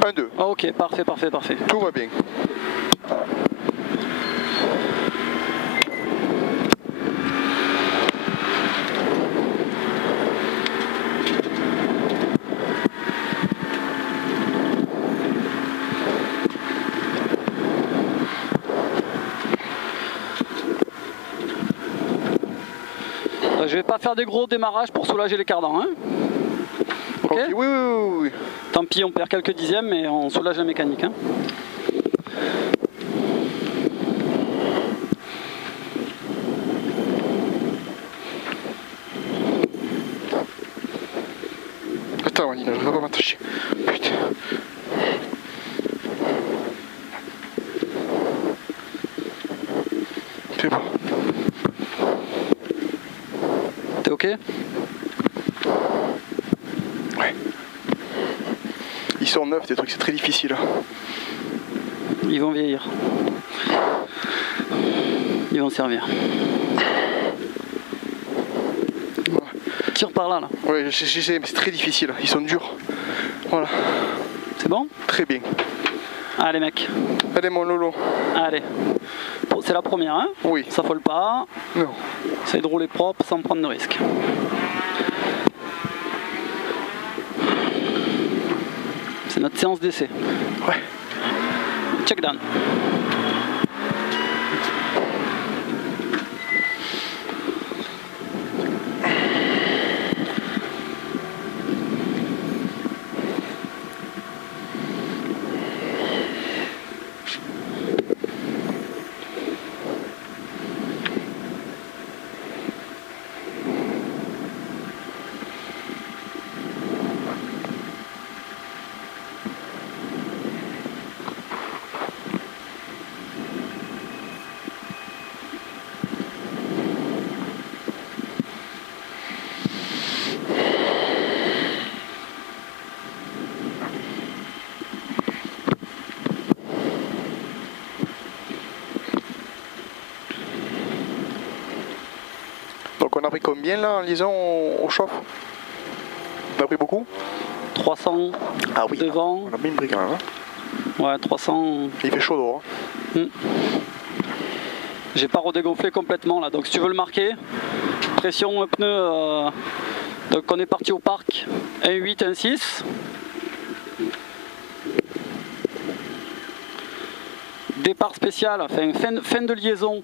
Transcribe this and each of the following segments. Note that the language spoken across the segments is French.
1-2. Ah, ok, parfait, parfait, parfait. Tout va bien. Je vais pas faire des gros démarrages pour soulager les cardans. Hein. Ok, Okay. Oui, oui, oui, oui. Tant pis, on perd quelques dixièmes, mais on soulage la mécanique. Hein. Attends, Walina, je vais pas m'attacher. Putain. C'est bon. T'es ok? Ouais. Ils sont neufs, des trucs, c'est très difficile. Ils vont vieillir. Ils vont servir. Tire par là, là. Ouais, j'essaie, mais c'est très difficile. Ils sont durs. Voilà. C'est bon? Très bien. Allez, mec. Allez, mon Lolo. Allez. Bon, c'est la première, hein? Oui. Ça folle pas. Non. Essaye de rouler propre sans prendre de risque. C'est notre séance d'essai. Ouais. Check down. Donc on a pris combien là en liaison au chauffe? On a pris beaucoup? 300 Ah oui. devant. On a bien pris quand même. Hein. Ouais, 300. Il fait chaud dehors. Hein. J'ai pas redégonflé complètement là, donc si tu veux le marquer, pression pneu. Donc on est parti au parc 1.8, 1.6. Départ spécial, enfin fin de liaison.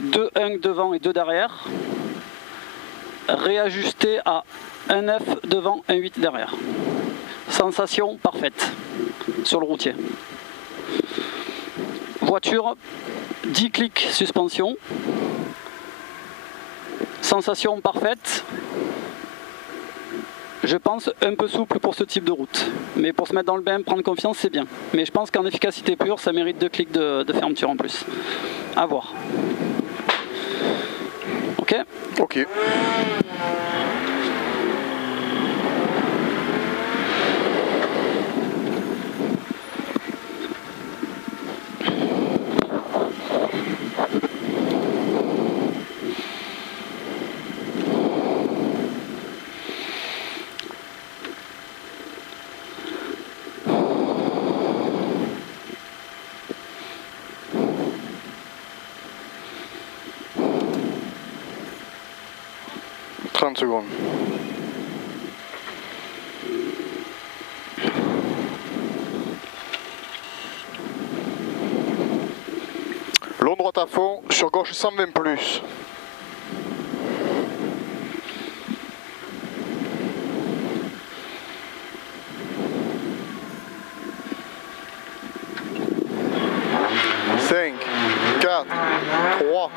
2.1 devant et 2 derrière. Réajusté à 1.9 devant, 1.8 derrière. Sensation parfaite sur le routier. Voiture, 10 clics suspension. Sensation parfaite. Je pense un peu souple pour ce type de route. Mais pour se mettre dans le bain, prendre confiance, c'est bien. Mais je pense qu'en efficacité pure, ça mérite 2 clics de fermeture en plus. À voir. Ok? Ok. Secondes. Long droite à fond, sur gauche 120 plus. Cinq, 4, 3,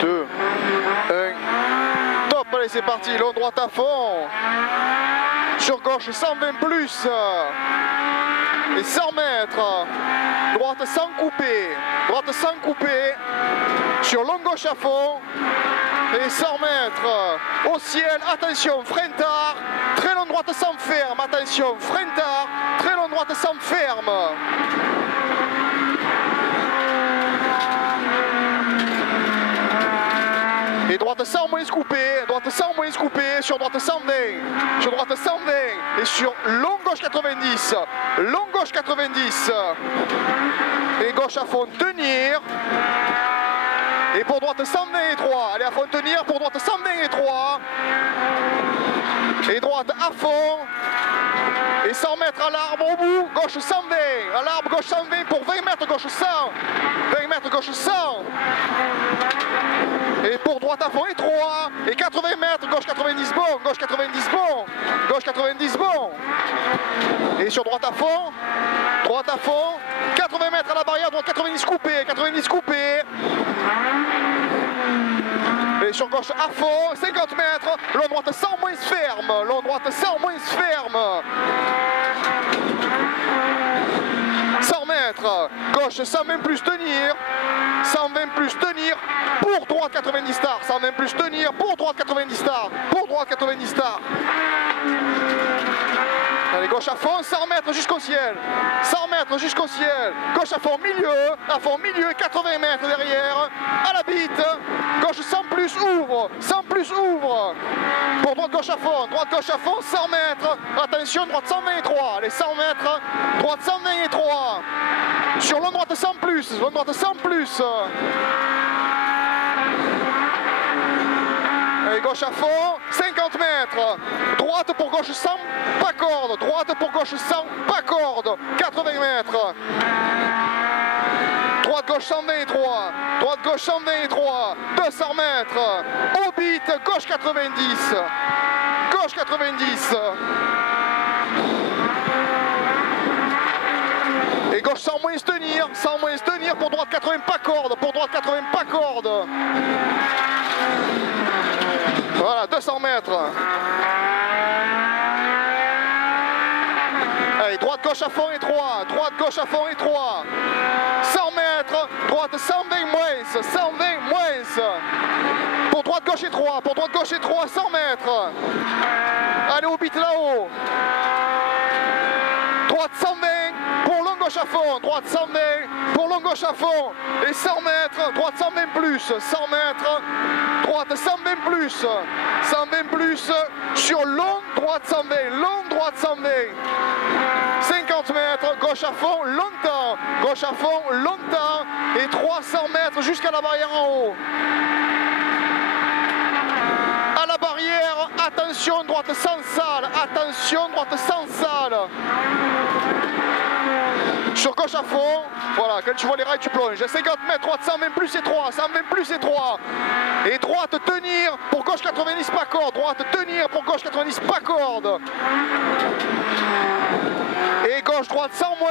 2, 1. Top, allez c'est parti, long droite à fond. Sur gauche 120 plus. Et 100 mètres. Droite sans couper. Droite sans couper. Sur long gauche à fond. Et 100 mètres. Au ciel, attention, frein tard. Très long droite sans ferme. Attention, frein tard. Très long droite sans ferme. Et droite droite 100 moins coupé, droite 100 moins coupé, sur droite 120, sur droite 120 et sur long gauche 90, long gauche 90 et gauche à fond tenir et pour droite 123, allez à fond tenir pour droite 123 et droite à fond et 100 mètres à l'arbre au bout, gauche 120, à l'arbre gauche 120 pour 20 mètres gauche 100, 20 mètres gauche 100 et pour droite à fond et 3 et 80 mètres, gauche 90 bon, gauche 90 bon, gauche 90 bon et sur droite à fond, 80 mètres à la barrière, droite 90 coupé, 90 coupé et sur gauche à fond, 50 mètres, long droite 100 moins ferme, long droite 100 moins ferme 100 mètres, gauche 120 plus tenir, 120 plus tenir pour droite 90 stars, 120 plus tenir pour droite 90 stars, pour droite 90 stars. Allez, gauche à fond, 100 mètres jusqu'au ciel, 100 mètres jusqu'au ciel, gauche à fond milieu, 80 mètres derrière, à la bite, gauche 100 plus ouvre, 100 plus ouvre, pour droite gauche à fond, 100 mètres, attention, droite 123, allez 100 mètres, droite 123, sur long droite 100 plus, long droite 100 plus. Allez, gauche à fond, 50 mètres, droite pour gauche 100, pas corde, droite pour gauche 100, pas corde, 80 mètres. Droite gauche 123, droite gauche 123, 200 mètres, au bit, gauche 90, gauche 90. Et gauche 100 moins tenir, pour droite 80 pas corde, pour droite 80 pas corde. Voilà, 200 mètres. Allez, droite gauche à fond et 3, droite gauche à fond et 3. 100 mètres, droite 120 moins, 120 moins. Pour droite gauche et 3, pour droite gauche et 3, 100 mètres. Allez, au bit là-haut. Droite 120 pour long gauche à fond, droite 120 pour long gauche à fond et 100 mètres, droite 120 plus, 100 mètres, droite 120 plus, 120 plus sur long droite 120, long droite 120, 50 mètres, gauche à fond longtemps, gauche à fond longtemps et 300 mètres jusqu'à la barrière en haut. À la barrière, attention, droite sans salle, attention, droite sans salle. Sur gauche à fond, voilà, quand tu vois les rails, tu plonges. 50 mètres, droite 120 plus et 3, 120 plus et 3. Et droite tenir pour gauche 90 pas corde, droite tenir pour gauche 90 pas corde. Et gauche, droite 100 moins.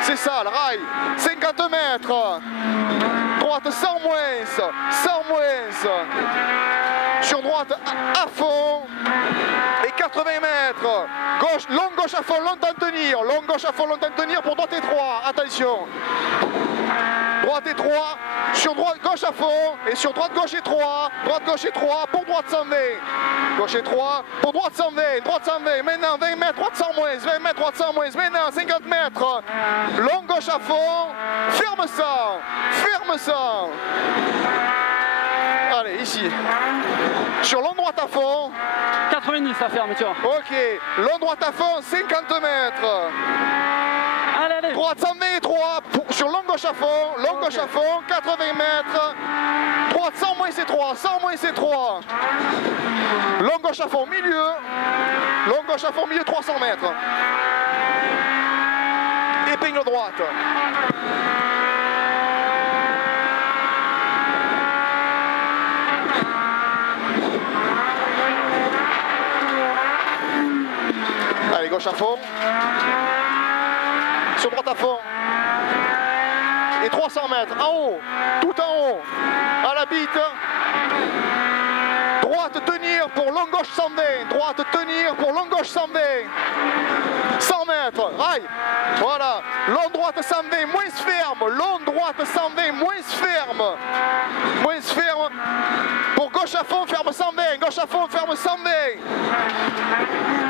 C'est ça, le rail. 50 mètres. Droite 100 moins, 100 moins. Sur droite à fond et 80 mètres, gauche, long gauche à fond, longtemps tenir, long gauche à fond, longtemps tenir pour droite et 3, attention, droite et 3, sur droite gauche à fond et sur droite gauche et 3, droite gauche et 3 pour droite 120, gauche et 3 pour droite 120, droite 120, maintenant 20 mètres, droite 100 moins, 20 mètres, droite 100 moins, maintenant 50 mètres, long gauche à fond, ferme ça, ferme ça. Allez, ici. Sur long droite à fond. 90 la fermeture. Ok. Long droite à fond, 50 mètres. Allez, allez. Droite 123 sur long gauche à fond. Long gauche à fond, 80 mètres. Droite 100 moins c'est 3, 100 moins c'est 3. Long gauche à fond, milieu. Long gauche à fond, milieu, 300 mètres. Épingle droite. Allez, gauche à fond. Sur droite à fond. Et 300 mètres, en haut, tout en haut, à la bite. Droite tenir pour long gauche 120. Droite tenir pour long gauche 120. 100 mètres. mètres. Rail. Voilà. Long droite 120, moins ferme. Long droite 120, moins ferme. Moins ferme. Pour gauche à fond, ferme 120. Gauche à fond, ferme 120.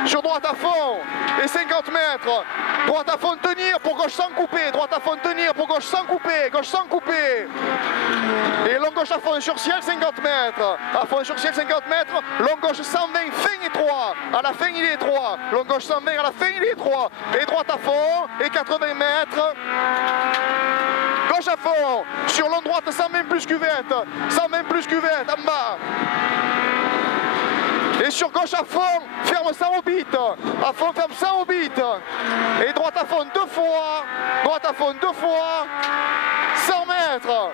Sur droite à fond. Et 50 mètres. Droite à fond, tenir pour gauche sans couper. Droite à fond, tenir pour gauche sans couper. Gauche sans couper. Et long gauche à fond sur ciel 50 mètres. À fond sur ciel 50 mètres. Long gauche 120, fin étroit. À la fin il est étroit. Long gauche 120, à la fin il est étroit. Et droite à fond. Et 80 mètres. Gauche à fond. Sur long droite 120 plus cuvette. 120 plus cuvette en bas. Et sur gauche à fond, ferme 100 au bit. À fond, ferme 100 au bit. Et droite à fond 2 fois. Droite à fond 2 fois. 100 mètres.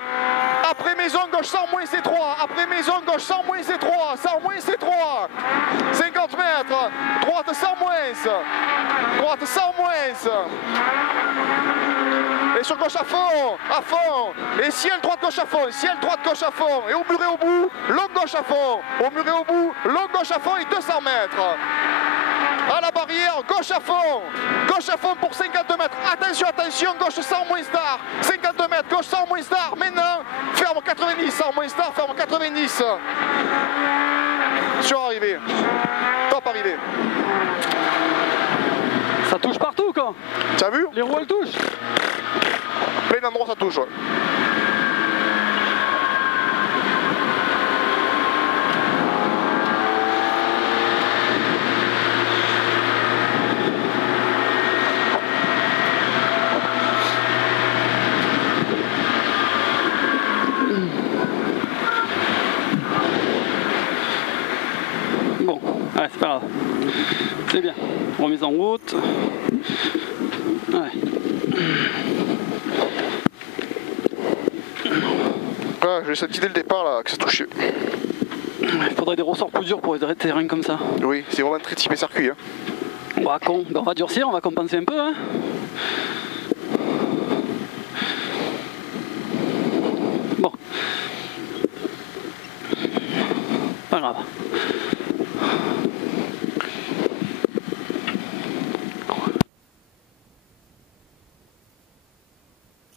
Après maison, gauche 100 moins C3. Après maison, gauche 100 moins C3. 100 moins C3. 50 mètres. Droite 100 moins. Droite 100 moins. Et sur gauche à fond, et ciel droite gauche à fond, ciel droite gauche à fond, et au mur et au bout, long gauche à fond, au mur et au bout, long gauche à fond et 200 mètres. À la barrière, gauche à fond pour 52 mètres, attention, attention, gauche 100 moins star, 52 mètres, gauche 100 moins star, maintenant, ferme 90, 100 moins star, ferme 90. Sur arrivée, top arrivée. Ça touche partout quoi. T'as vu? Les roues elles touchent. Plein d'endroits ça touche. Ouais. Bon, ouais, c'est pas grave. C'est bien. Remise en route. Ouais. Ouais, j'ai senti dès le départ là que ça touchait. Il faudrait des ressorts plus durs pour les terrains comme ça. Oui, c'est vraiment très typé circuit. Hein. On va durcir, on va compenser un peu. Hein. Bon. Pas grave.